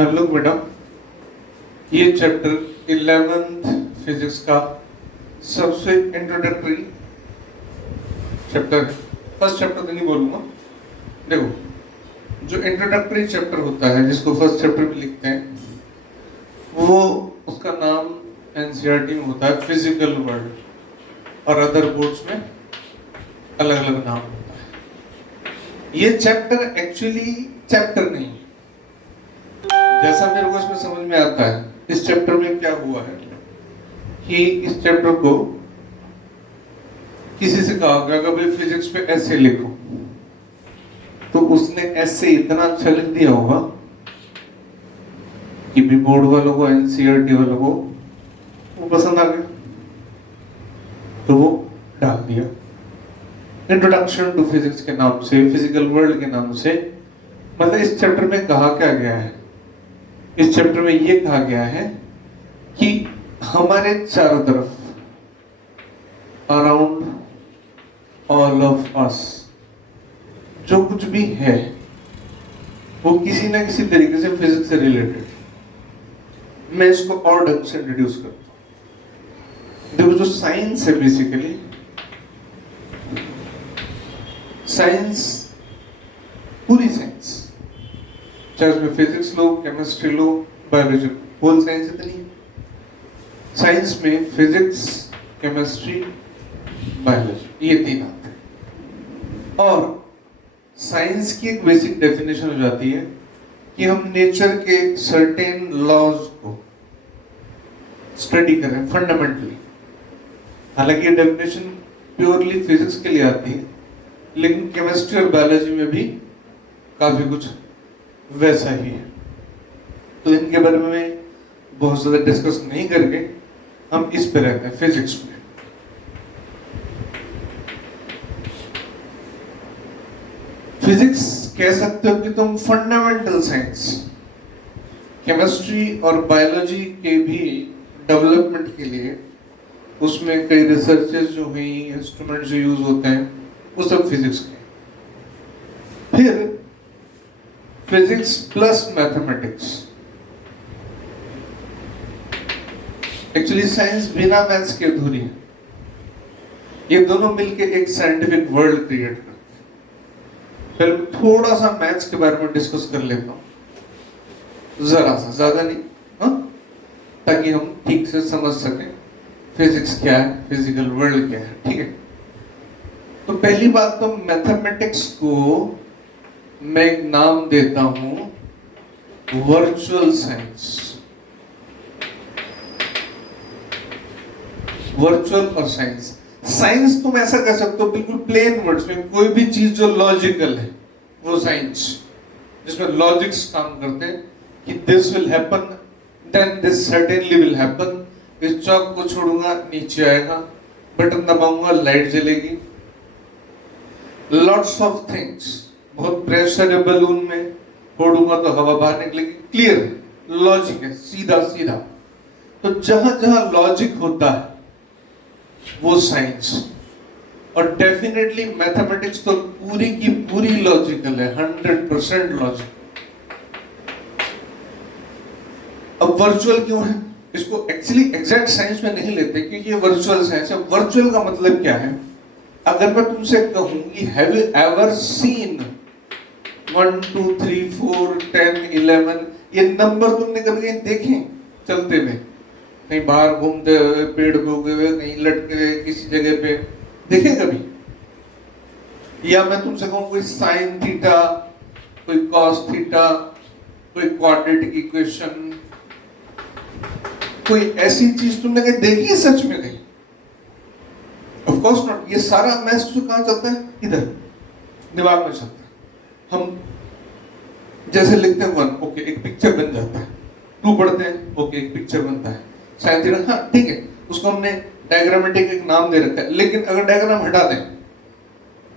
हम लोग बेटा ये चैप्टर 11th फिजिक्स का सबसे इंट्रोडक्टरी चैप्टर है। फर्स्ट चैप्टर तो नहीं बोलूंगा। देखो, जो इंट्रोडक्टरी चैप्टर होता है जिसको फर्स्ट चैप्टर में लिखते हैं, वो उसका नाम एनसीईआरटी में होता है फिजिकल वर्ल्ड, और अदर बोर्ड्स में अलग अलग नाम होता है। ये चैप्टर एक्चुअली चैप्टर नहीं, जैसा मेरे को इसमें समझ में आता है। इस चैप्टर में क्या हुआ है कि इस चैप्टर को किसी से कहा गया कि भाई फिजिक्स पे ऐसे लिखो, तो उसने ऐसे इतना अच्छा लिख दिया होगा कि भी बोर्ड वालों को, एनसीईआरटी वालों को वो पसंद आ गया, तो वो डाल दिया इंट्रोडक्शन टू फिजिक्स के नाम से, फिजिकल वर्ल्ड के नाम से। मतलब इस चैप्टर में कहा क्या गया है? इस चैप्टर में ये कहा गया है कि हमारे चारों तरफ, अराउंड ऑल ऑफ अस, जो कुछ भी है वो किसी ना किसी तरीके से फिजिक्स से रिलेटेड। मैं इसको और ढंग से इंट्रोड्यूस करता हूं। देखो, जो साइंस है, बेसिकली साइंस, पूरी साइंस, चाहे उसमें फिजिक्स लो, केमिस्ट्री लो, बायोलॉजी, होल साइंस इतनी है। साइंस में फिजिक्स, केमिस्ट्री, बायोलॉजी, ये तीन आते हैं। और साइंस की एक बेसिक डेफिनेशन हो जाती है कि हम नेचर के सर्टेन लॉज को स्टडी करें फंडामेंटली। हालांकि ये डेफिनेशन प्योरली फिजिक्स के लिए आती है, लेकिन केमिस्ट्री और बायोलॉजी में भी काफी कुछ वैसा ही है। तो इनके बारे में बहुत ज्यादा डिस्कस नहीं करके हम इस पे रहते हैं, फिजिक्स में। फिजिक्स कह सकते हो कि तुम फंडामेंटल साइंस, केमिस्ट्री और बायोलॉजी के भी डेवलपमेंट के लिए उसमें कई रिसर्चेस जो हुई, इंस्ट्रूमेंट जो यूज होते हैं, वो सब फिजिक्स के। फिर physics plus mathematics. Actually science बिना मैथ्स के अधूरी है। ये दोनों मिलके एक साइंटिफिक वर्ल्ड क्रिएट करते हैं। फिर थोड़ा सा मैथ्स के बारे में डिस्कस कर लेता हूं, जरा सा, ज्यादा नहीं, हाँ? ताकि हम ठीक से समझ सकें फिजिक्स क्या है, फिजिकल वर्ल्ड क्या है। ठीक है, तो पहली बात तो मैथमेटिक्स को मैं एक नाम देता हूं वर्चुअल साइंस। वर्चुअल और साइंस, साइंस तुम ऐसा कह सकते हो बिल्कुल प्लेन वर्ड्स में, कोई भी चीज जो लॉजिकल है वो साइंस, जिसमें लॉजिक्स काम करते हैं कि this will happen, then this certainly will happen. इस चौक को छोड़ूंगा नीचे आएगा, बटन दबाऊंगा लाइट जलेगी, लॉट्स ऑफ थिंग्स। बहुत प्रेशर है बलून में, फोड़ूंगा तो हवा बाहर निकलेगी। क्लियर लॉजिक है, सीधा सीधा। तो जहां जहां लॉजिक होता है वो साइंस, और डेफिनेटली मैथमेटिक्स तो पूरी की पूरी लॉजिकल है, 100% लॉजिक। अब वर्चुअल क्यों है? इसको एक्चुअली एग्जैक्ट साइंस में नहीं लेते, क्योंकि ये वर्चुअल साइंस है। वर्चुअल का मतलब क्या है? अगर मैं तुमसे कहूंगी हैव यू एवर सीन 1 2 3 4 10 11, ये नंबर तुमने कभी कहीं देखे चलते हुए? कहीं बाहर घूमते हुए, पेड़ पे उगे हुए, कहीं लटके हुए किसी जगह पे देखे कभी? या मैं तुमसे कहूं कोई साइन थीटा, कोई कॉस थीटा, कोई क्वाड्रेटिक इक्वेशन, कोई ऐसी चीज तुमने कहीं देखी है सच में कहीं? Of course not. ये सारा मैथ्स तो कहां चलता है? इधर दिमाग में चलता है। हम जैसे लिखते हैं 1, ओके, एक पिक्चर बन जाता है। 2 पढ़ते हैं, ओके, एक पिक्चर बनता है। साइन थीटा, हाँ ठीक है, उसको हमने डायग्रामेटिक एक नाम दे रखा है। लेकिन अगर डायग्राम हटा दें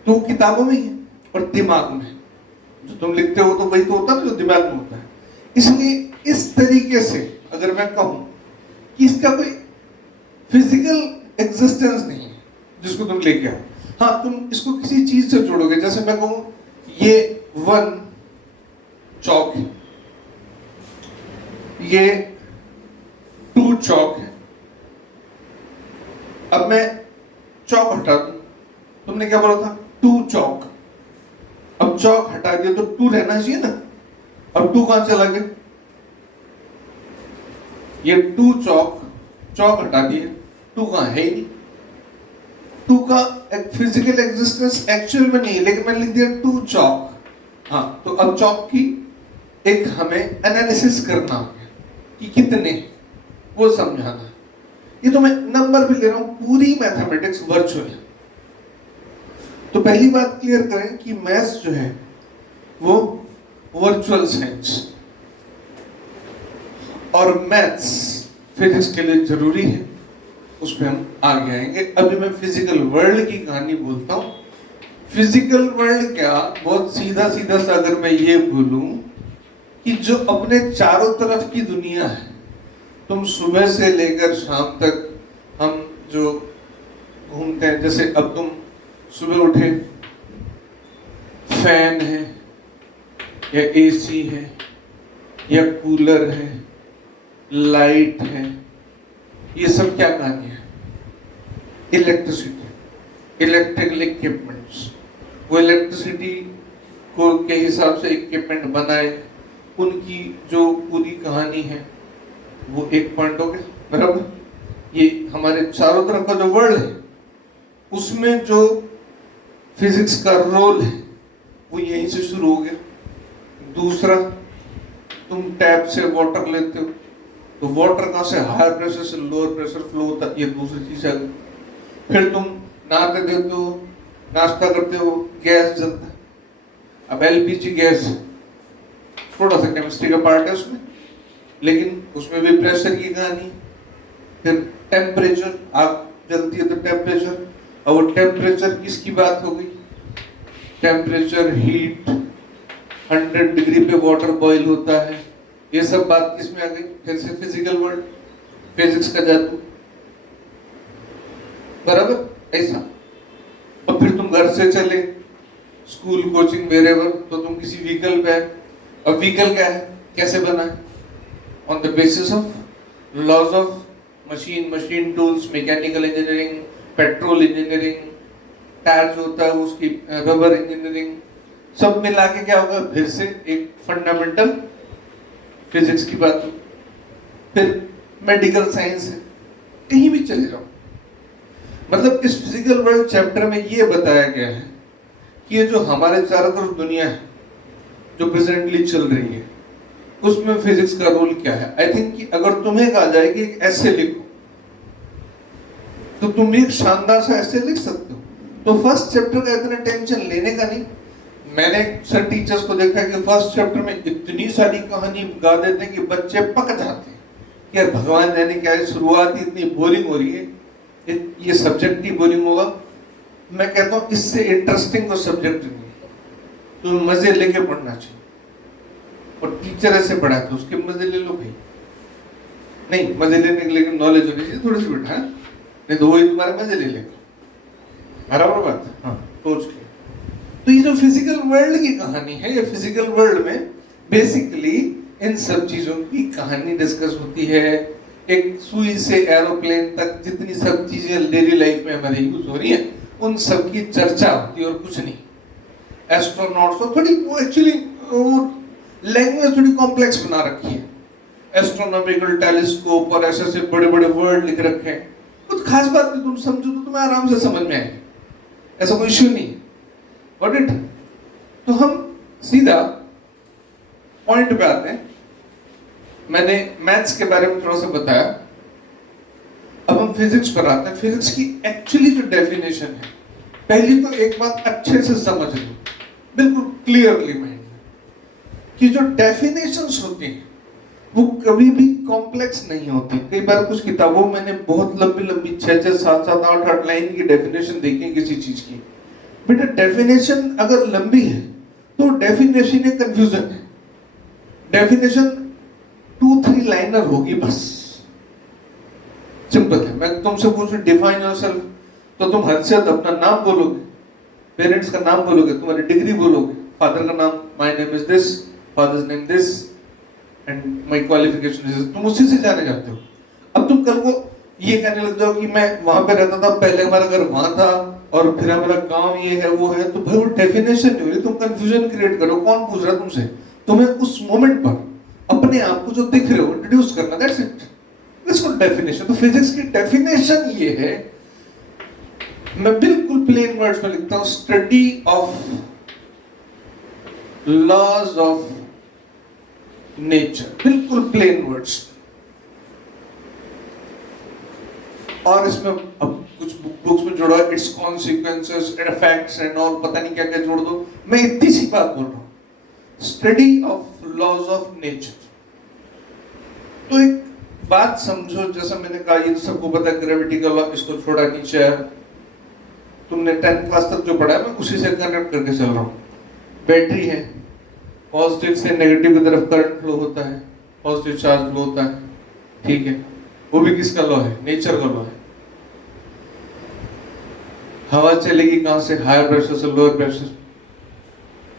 तो किताबों में ही है, और दिमाग में जो तुम लिखते हो तो वही तो होता है जो दिमाग में होता है। इसलिए इस तरीके से अगर मैं कहूं कि इसका कोई फिजिकल एग्जिस्टेंस नहीं है जिसको तुम लेके आओ, हाँ तुम इसको किसी चीज से जोड़ोगे। जैसे मैं कहूं ये 1 चौक है, ये 2 चौक है। अब मैं चौक हटा दूं, तुमने क्या बोला था 2 चौक, अब चौक हटा दिया तो 2 रहना चाहिए ना, अब 2 कहां चला गया? ये 2 चौक, चौक हटा दिए, 2 कहां है ही नहीं। 2 का एक फिजिकल एग्जिस्टेंस एक्चुअल में नहीं है, लेकिन मैंने लिख दिया 2 चौक। हाँ, तो अब चौक की एक हमें एनालिसिस करना है कि कितने, वो समझाना। ये तो मैं नंबर भी ले रहा हूं, पूरी मैथमेटिक्स वर्चुअल है। तो पहली बात क्लियर करें कि मैथ्स जो है वो वर्चुअल साइंस, और मैथ्स फिजिक्स के लिए जरूरी है, उसमें हम आगे आएंगे। अभी मैं फिजिकल वर्ल्ड की कहानी बोलता हूं। फिजिकल वर्ल्ड क्या, बहुत सीधा सीधा सा अगर मैं ये बोलूं कि जो अपने चारों तरफ की दुनिया है, तुम सुबह से लेकर शाम तक हम जो घूमते हैं, जैसे अब तुम सुबह उठे, फैन है या एसी है या कूलर है, लाइट है, ये सब क्या कहानी है? Electricity, electrical equipments. वो इलेक्ट्रिसिटी को के हिसाब से इक्विपमेंट बनाए, उनकी जो पूरी कहानी है वो एक पॉइंट हो गया, बराबर। ये हमारे चारों तरफ का जो वर्ल्ड है उसमें जो फिजिक्स का रोल है वो यहीं से शुरू हो गया। दूसरा, तुम टैप से वाटर लेते हो तो वाटर कहां से हायर प्रेशर से लोअर प्रेशर फ्लो होता है, ये दूसरी चीज आ गई। फिर तुम नहाते देते हो, नाश्ता करते हो, गैस जलता है। अब एलपीजी गैस, थोड़ा सा केमिस्ट्री का पार्ट है उसमें, लेकिन उसमें भी प्रेशर की कहानी। फिर टेम्परेचर, आग जलती है तो टेम्परेचर, और वो टेम्परेचर किसकी बात हो गई? टेम्परेचर, हीट, 100 डिग्री पे वाटर बॉईल होता है, ये सब बात किस में आ गई? फिर से फिजिकल वर्ल्ड, फिजिक्स का जादू, बराबर ऐसा। और फिर तुम घर से चले स्कूल, कोचिंग, वेरेवर, तो तुम किसी व्हीकल पे है। अब व्हीकल क्या है, कैसे बना है? On the basis of laws of machine tools, mechanical engineering, petrol engineering, tyre जो होता है उसकी रबर इंजीनियरिंग, सब मिला के क्या होगा? फिर से एक फंडामेंटल फिजिक्स की बात। फिर मेडिकल साइंस है, कहीं भी चले जाओ। मतलब इस फिजिकल वर्ल्ड चैप्टर में ये बताया गया है कि ये जो हमारे चारों तरफ दुनिया है जो प्रेजेंटली चल रही है, उसमें फिजिक्स का रोल क्या है। आई थिंक कि अगर तुम्हें कहा जाए कि एक ऐसे लिखो, तो तुम एक शानदार सा ऐसे लिख सकते हो। तो फर्स्ट चैप्टर का इतना टेंशन लेने का नहीं। मैंने सर टीचर्स को देखा है कि फर्स्ट चैप्टर में इतनी सारी कहानी गा देते हैं कि बच्चे पक जाते हैं कि यार भगवान ने क्या है, शुरुआत इतनी बोरिंग हो रही है, ये सब्जेक्ट ही बोरिंग होगा। मैं कहता हूँ इससे इंटरेस्टिंग तो सब्जेक्ट नहीं, तो मजे लेके पढ़ना चाहिए। और टीचर ऐसे पढ़ाते उसके मजे ले लो भाई, नहीं मजे लेने के लिए नॉलेज होनी चाहिए थोड़ी सी बेटा, नहीं तो वही तुम्हारे मजे ले लेगा, बराबर बात। हाँ, सोच के। तो ये जो फिजिकल वर्ल्ड की कहानी है, ये फिजिकल वर्ल्ड में बेसिकली इन सब चीजों की कहानी डिस्कस होती है। एक सुई से एरोप्लेन तक जितनी सब चीजें डेली लाइफ में हमारी यूज हो रही है, उन सब की चर्चा होती है और कुछ नहीं। एस्ट्रोनॉट्स तो थोड़ी वो एक्चुअली लैंग्वेज थोड़ी कॉम्प्लेक्स बना रखी है, एस्ट्रोनॉमिकल टेलीस्कोप और ऐसे ऐसे बड़े बड़े वर्ड लिख रखे हैं। कुछ खास बात नहीं, तुम समझो तो तुम्हें आराम से समझ में आएगी, ऐसा कोई इश्यू नहीं। Got it? तो हम सीधा पॉइंट पे आते हैं। मैंने मैथ्स के बारे में थोड़ा सा बताया, अब हम फिजिक्स पर आते हैं। फिजिक्स की एक्चुअली जो डेफिनेशन है, पहली तो एक बात अच्छे से समझ लो, बिल्कुल क्लियरली माइंड में, कि जो डेफिनेशंस होती हैं वो कभी भी कॉम्प्लेक्स नहीं होती। कई बार कुछ किताबों में मैंने बहुत लंबी लंबी 6-6, 7-7, 8-8 लाइन की डेफिनेशन देखी है किसी चीज की। बेटा डेफिनेशन अगर लंबी है तो डेफिनेशन एक कंफ्यूजन है। डेफिनेशन 2-3 लाइनर होगी बस, सिंपल है। मैं तुमसे पूछूं डिफाइन योरसेल्फ, तो तुम हद से हद अपना नाम बोलोगे, पेरेंट्स का नाम बोलोगे, तुम्हारी डिग्री बोलोगे, फादर का नाम, my name is this, father's name this, and my qualification is, तुम उसी से जाने जाते हो। अब तुम कल को ये कहने लग जाओ कि मैं वहां पे रहता था, पहले हमारा घर वहां था और फिर हमारा काम ये है वो है, तो भाई वो डेफिनेशन नहीं हो रही, तुम कंफ्यूजन क्रिएट करो। कौन पूछ रहा है तुमसे? तुम्हें उस मोमेंट पर अपने आप को जो दिख रहे हो इंट्रोड्यूस करना, दैट्स इट। इसको डेफिनेशन, तो फिजिक्स की डेफिनेशन ये है, मैं बिल्कुल प्लेन वर्ड्स में लिखता हूं, study of laws of nature, बिल्कुल प्लेन वर्ड्स। और इसमें अब कुछ बुक्स में जोड़ा its consequences and effects and all, पता नहीं क्या क्या जोड़ दो। मैं इतनी सी बात बोल रहा हूं, study of laws of nature. तो एक बात समझो, जैसा मैंने कहा ये तो सबको पता है, ग्रेविटी का लॉ, इसको छोड़ा नीचे आया। तुमने 10th क्लास तक जो पढ़ा है मैं उसी से कनेक्ट करके चल रहा हूँ। बैटरी है, पॉजिटिव से नेगेटिव की तरफ करंट फ्लो होता है, पॉजिटिव चार्ज फ्लो होता है, ठीक है। वो भी किसका लॉ है? नेचर का लॉ है। हवा चलेगी कहां से? हायर प्रेशर से लोअर प्रेशर।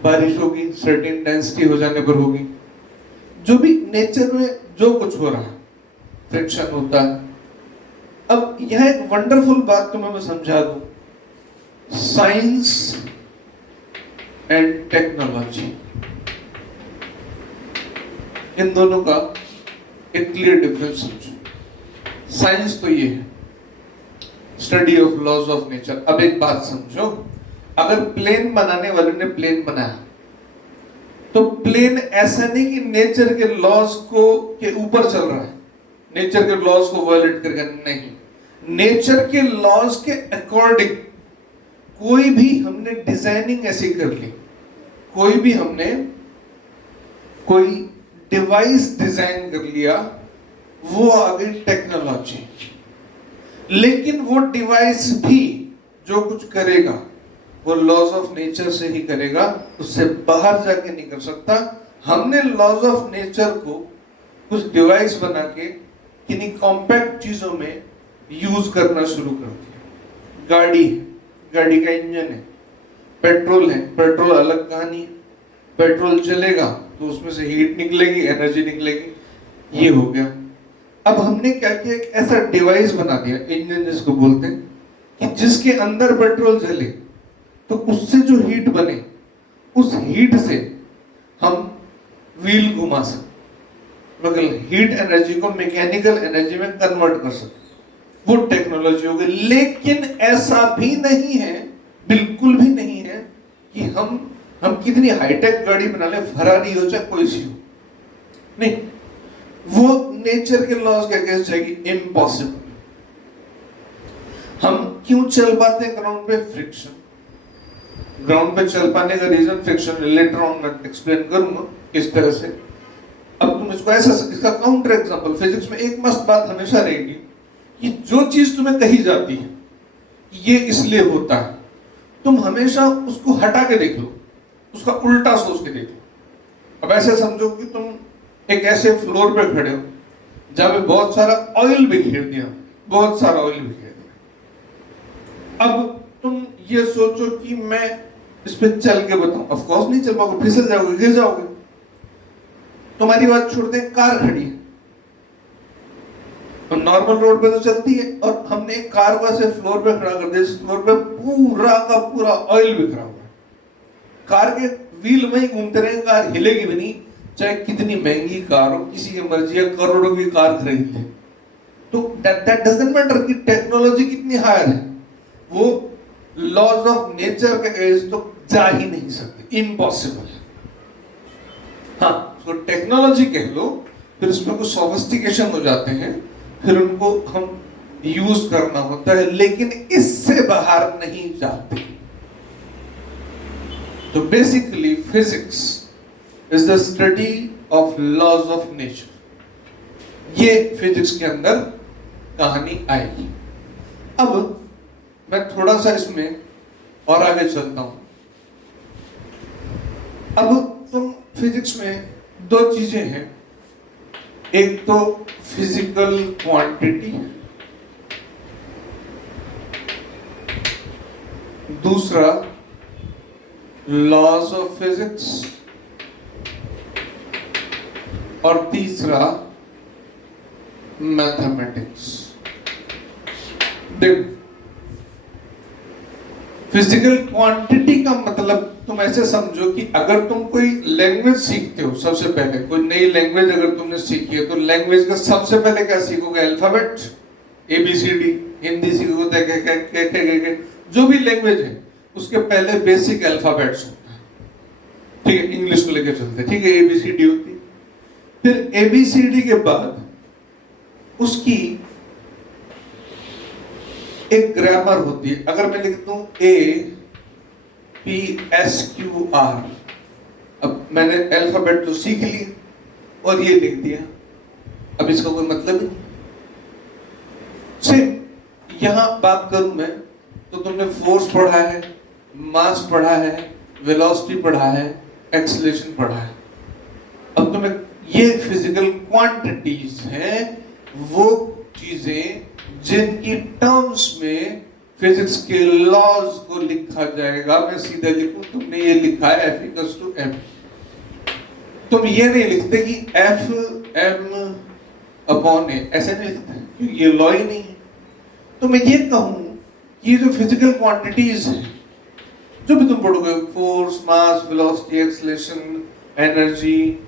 बारिश होगी सर्टेन डेंसिटी हो जाने पर होगी। जो भी नेचर में जो कुछ हो रहा है, फ्रिक्शन होता है। अब यह एक वंडरफुल बात तुम्हें मैं समझा दूं, साइंस एंड टेक्नोलॉजी, इन दोनों का एक क्लियर डिफरेंस समझो। साइंस तो ये है, study of laws of nature. अब एक बात समझो, अगर प्लेन बनाने वाले ने प्लेन बनाया, तो प्लेन ऐसा नहीं कि नेचर के लॉज को के ऊपर चल रहा है, नेचर के लॉज को वायलेट करके, नहीं। नेचर के लॉज के अकॉर्डिंग कोई भी हमने डिजाइनिंग ऐसी कर ली, कोई भी हमने कोई डिवाइस डिजाइन कर लिया, वो आ गई टेक्नोलॉजी। लेकिन वो डिवाइस भी जो कुछ करेगा वो लॉज ऑफ नेचर से ही करेगा, उससे बाहर जाके नहीं कर सकता। हमने लॉज ऑफ नेचर को कुछ डिवाइस बना के किन्हीं कॉम्पैक्ट चीजों में यूज करना शुरू कर दिया। गाड़ी है, गाड़ी का इंजन है, पेट्रोल है, पेट्रोल अलग कहानी है। पेट्रोल चलेगा तो उसमें से हीट निकलेगी, एनर्जी निकलेगी, ये हो गया। अब हमने क्या किया, एक ऐसा डिवाइस बना दिया, इंजन जिसको बोलते हैं, कि जिसके अंदर पेट्रोल जले तो उससे जो हीट बने, उस हीट से हम व्हील घुमा सकते, मतलब हीट एनर्जी को मैकेनिकल एनर्जी में कन्वर्ट कर सकते, वो टेक्नोलॉजी हो गई। लेकिन ऐसा भी नहीं है, बिल्कुल भी नहीं है कि हम कितनी हाईटेक गाड़ी बना ले, फरारी हो चाहे कोई सी हो, नहीं, वो नेचर के लॉज के अगेंस्ट जाएगी, इम्पॉसिबल। हम क्यों चल पाते हैं ग्राउंड पे? फ्रिक्शन। ग्राउंड पे चल पाने का रीजन फ्रिक्शन, लेटर ऑन मैं एक्सप्लेन करूंगा किस तरह से। अब तुम इसको ऐसा, इसका काउंटर एग्जांपल, फिजिक्स में एक मस्त बात हमेशा रहेगी कि जो चीज तुम्हें कही जाती है ये इसलिए होता है, तुम हमेशा उसको हटा के देख लो, उसका उल्टा सोच के देख लो। अब ऐसे समझो कि तुम एक ऐसे फ्लोर पे खड़े हो जहां पे बहुत सारा ऑयल बिखेर दिया, बहुत सारा ऑयल बिखेर दिया। अब तुम ये सोचो कि मैं इस पे चल के बताऊं, ऑफ कोर्स नहीं चल पाओगे, फिसल जाओगे, गिर जाओगे। तुम्हारी बात छोड़ दें, कार खड़ी है, तो नॉर्मल रोड पे तो चलती है, और हमने एक कार को ऐसे फ्लोर पे खड़ा कर दिया, इस फ्लोर पे पूरा का पूरा ऑयल बिखरा हुआ है। कार के व्हील वहीं घूमते रहे, कार हिलेगी भी नहीं, चाहे कितनी महंगी कार हो, किसी की मर्जी है करोड़ों की कार खरीद ले। तो दैट डजंट मैटर कि टेक्नोलॉजी कितनी हायर है, वो लॉज ऑफ नेचर के अगेंस्ट तो जा ही नहीं सकते, इम्पॉसिबल है। हाँ, तो टेक्नोलॉजी कह लो, फिर उसमें कुछ सोफिस्टिकेशन हो जाते हैं, फिर उनको हम यूज करना होता है, लेकिन इससे बाहर नहीं जाते। तो basically physics is the study of laws of nature. ये फिजिक्स के अंदर कहानी आएगी। अब मैं थोड़ा सा इसमें और आगे चलता हूं। अब तुम फिजिक्स में दो चीजें हैं, एक तो फिजिकल क्वांटिटी, दूसरा लॉज ऑफ फिजिक्स। और तीसरा मैथमेटिक्स। देखो, फिजिकल क्वांटिटी का मतलब तुम ऐसे समझो कि अगर तुम कोई लैंग्वेज सीखते हो, सबसे पहले कोई नई लैंग्वेज अगर तुमने सीखी है तो लैंग्वेज का सबसे पहले क्या सीखोगे? Alphabet, ABCD। हिंदी सीखोगे जो भी लैंग्वेज है उसके पहले बेसिक अल्फाबेट्स होता है, ठीक है? इंग्लिश को लेकर चलते हैं, ठीक है? ABCD होती है। फिर ABCD के बाद उसकी एक ग्रामर होती है। अगर मैं लिख दूं APSQR, अब मैंने अल्फाबेट तो सीख ली और ये लिख दिया, अब इसका कोई मतलब ही नहीं। सिर्फ यहां बात करूं मैं तो तुमने फोर्स पढ़ा है, मास पढ़ा है, वेलोसिटी पढ़ा है, एक्सीलरेशन पढ़ा है। अब तुम्हें ये फिजिकल क्वांटिटीज हैं, वो चीजें जिनकी टर्म्स में फिजिक्स के लॉज को लिखा जाएगा। मैं सीधे लिखूं, तुमने ये लिखा है F=m, तुम ये नहीं लिखते कि F(m)/a, ऐसे नहीं लिखते क्योंकि ये लॉ ही नहीं है। तो मैं ये कहूं कि ये जो फिजिकल क्वांटिटीज हैं, जो भी तुम पढ़ोगे, force, mass, velocity, acceleration, energy,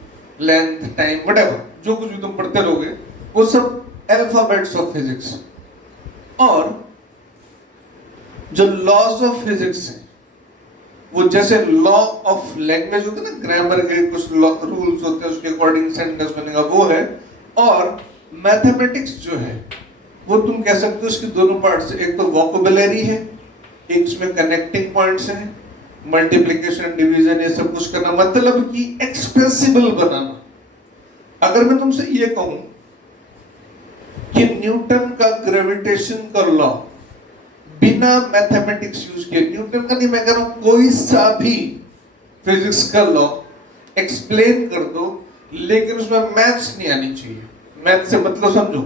length, time, whatever, जो कुछ भी तुम पढ़ते रहोगे, वो सब अल्फाबेट्स ऑफ फिजिक्स। और जो लॉज ऑफ फिजिक्स है वो जैसे लॉ ऑफ लैंग्वेज होते हैं ना, ग्रामर के कुछ रूल्स होते हैं, उसके अकॉर्डिंग सेंटेंस बनेगा, वो है। और मैथमेटिक्स जो है वो तुम कह सकते हो इसके दोनों पार्ट्स, एक तो वोकैबुलरी है, एक इसमें कनेक्टिंग पॉइंट्स हैं, मल्टीप्लिकेशन, डिवीजन, ये सब कुछ करना, मतलब कि एक्सप्रेसिबल बनाना। अगर मैं तुमसे ये कहूं कि न्यूटन का ग्रेविटेशन का लॉ बिना मैथमेटिक्स यूज किए, न्यूटन का नहीं, मैं कह रहा हूं कोई सा भी फिजिक्स का लॉ एक्सप्लेन कर दो, लेकिन उसमें मैथ्स नहीं आनी चाहिए। मैथ से मतलब समझो,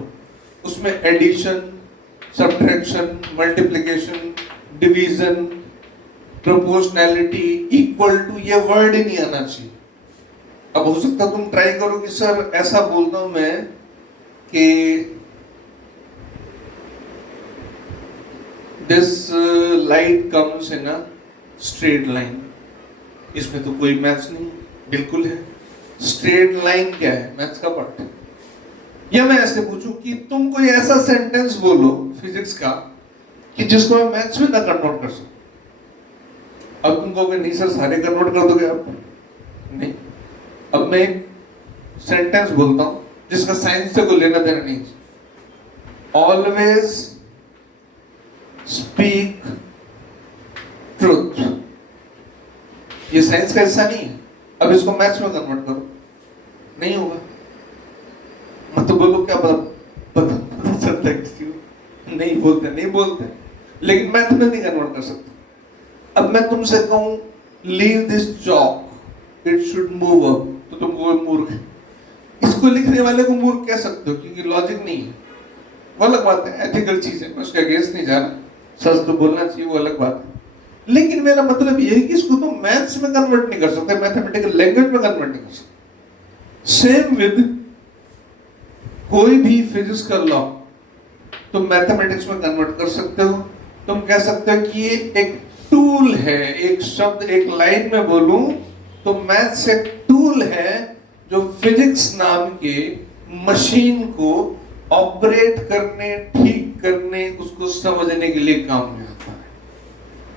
उसमें addition, subtraction, multiplication, division, proportionality, equal to, ये वर्ड ही नहीं आना चाहिए। अब हो सकता है तुम ट्राई करो कि सर ऐसा बोलता हूं मैं कि this light comes in a straight line, इसमें तो कोई मैथ्स नहीं, बिल्कुल है। स्ट्रेट लाइन क्या है? मैथ्स का पार्ट है। या मैं ऐसे पूछूं कि तुम कोई ऐसा सेंटेंस बोलो फिजिक्स का कि जिसको मैं मैथ्स में ना कन्वर्ट कर सकूं। अब तुम कहोगे नहीं सर सारे कन्वर्ट कर दोगे आप? नहीं। अब मैं एक सेंटेंस बोलता हूं जिसका साइंस से कोई लेना देना नहीं। ऑलवेज स्पीक ट्रूथ, ये साइंस का हिस्सा नहीं है। अब इसको मैथ्स में कन्वर्ट करो, नहीं होगा। मतलब बोलो क्या पता चलता है किसी को? नहीं बोलते, लेकिन मैथ में नहीं कन्वर्ट कर सकते। अब मैं तुमसे कहूं leave this chalk, it should move up, तो तुम वो मूर्ख है। इसको लिखने वाले को मूर्ख कह सकते हो क्योंकि लॉजिक नहीं है, वो अलग बात है, एथिकल चीज है, मैं उसके अगेंस्ट नहीं जा रहा, सच तो बोलना चाहिए, वो अलग बात है। लेकिन मेरा मतलब ये है कि इसको तो मैथ्स में कन्वर्ट नहीं कर सकते, मैथमेटिकल लैंग्वेज में कन्वर्ट नहीं कर सकते। सेम विद कोई भी फिजिक्स का लॉ तुम मैथमेटिक्स में कन्वर्ट कर सकते हो। तुम कह सकते हो कि ये एक टूल है, एक शब्द एक लाइन में बोलूं तो मैथ्स एक टूल है जो फिजिक्स नाम के मशीन को ऑपरेट करने, ठीक करने, उसको समझने के लिए काम में आता है।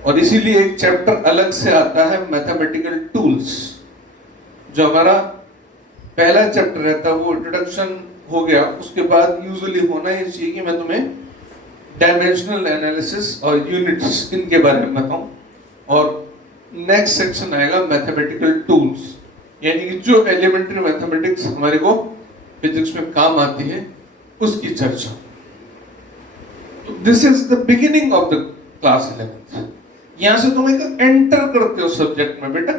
और इसीलिए एक चैप्टर अलग से आता है मैथमेटिकल टूल्स। जो हमारा पहला चैप्टर रहता है वो इंट्रोडक्शन हो गया, उसके बाद यूजुअली होना ही चाहिए कि मैं तुम्हें डायमेंशनल एनालिसिस और यूनिट्स इनके बारे में बताऊं, और नेक्स्ट सेक्शन आएगा मैथमेटिकल टूल्स, यानी कि जो एलिमेंट्री मैथमेटिक्स हमारे को फिजिक्स में काम आती है उसकी चर्चा। This is the beginning of the class 11th। यहां से तुम एक एंटर करते हो सब्जेक्ट में बेटा,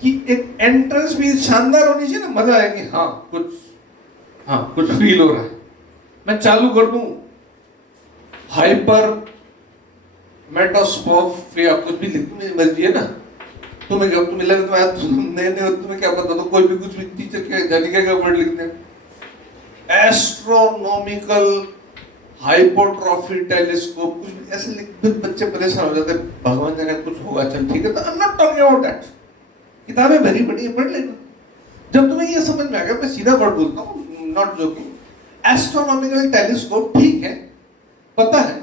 कि एक एंट्रेंस भी शानदार होनी चाहिए ना, मजा आएगी, कुछ फील हो रहा है। मैं चालू कर दूं हाइपर मेटास्कोप या कुछ भी लिख दूं, मेरी मर्जी है ना, तुम्हें क्या, तुम 11th मैथ नए नए हो, तुम्हें क्या पता, तो कोई भी कुछ भी टीचर के जाने क्या वर्ड लिखते हैं, एस्ट्रोनॉमिकल हाइपोट्रॉफी टेलीस्कोप, कुछ भी ऐसे लिख, फिर बच्चे परेशान हो जाते हैं, भगवान जाने कुछ होगा, चल ठीक है, तो I am not talking about that, किताबें भरी पड़ी है, पढ़ लेना। जब तुम्हें ये समझ में आ गया, मैं सीधा वर्ड बोलता हूँ, नॉट जोकिंग, एस्ट्रोनॉमिकल टेलीस्कोप, ठीक है, पता है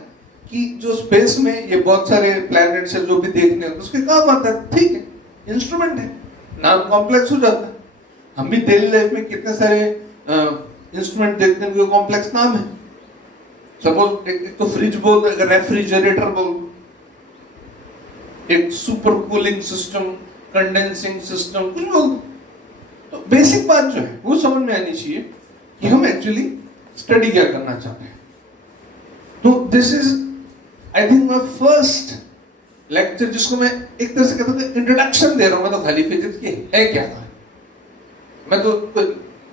कि जो स्पेस में ये बहुत सारे प्लैनेट्स है जो भी देखने होते हैं, उसके काम आता है, ठीक है, इंस्ट्रूमेंट है, नाम कॉम्प्लेक्स हो जाता है। हम भी डेली लाइफ में कितने सारे इंस्ट्रूमेंट देखते हैं, कोई कॉम्प्लेक्स नाम है। सपोज एक तो फ्रिज बोल दो, एक रेफ्रिजरेटर बोल दो, एक super cooling system, condensing system, कुछ बोल दो। तो बेसिक बात जो है वो समझ में आनी चाहिए कि हम एक्चुअली स्टडी क्या करना चाहते हैं। तो this is I think my first lecture, जिसको मैं एक तरह से कहता हूँ इंट्रोडक्शन दे रहा हूँ। मैं तो खाली फिजिक्स की है क्या था, मैं तो कोई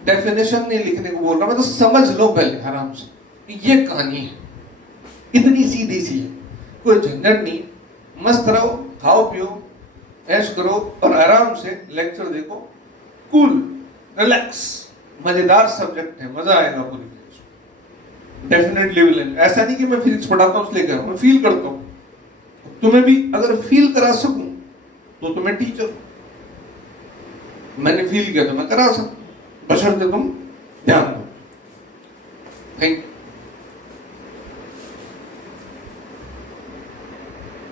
डेफिनेशन नहीं लिखने को बोल रहा, मैं तो समझ लो पहले आराम से, ये कहानी है, इतनी सीधी सी है, कोई झंझट नहीं, मस्त रहो, खाओ पियो, ऐश करो और आराम से लेक्चर देखो, कूल रिलैक्स, मजेदार सब्जेक्ट है, मजा आएगा पूरी। डेफिनेटली विल, ऐसा नहीं कि मैं फिजिक्स पढ़ाता हूँ इसलिए मैं फील करता हूँ, तुम्हें भी अगर फील करा सकूं तो तुम्हें टीचर, मैंने फील किया तो मैं करा सकूं, बशर्ते तुम ध्यान दो। Thank you.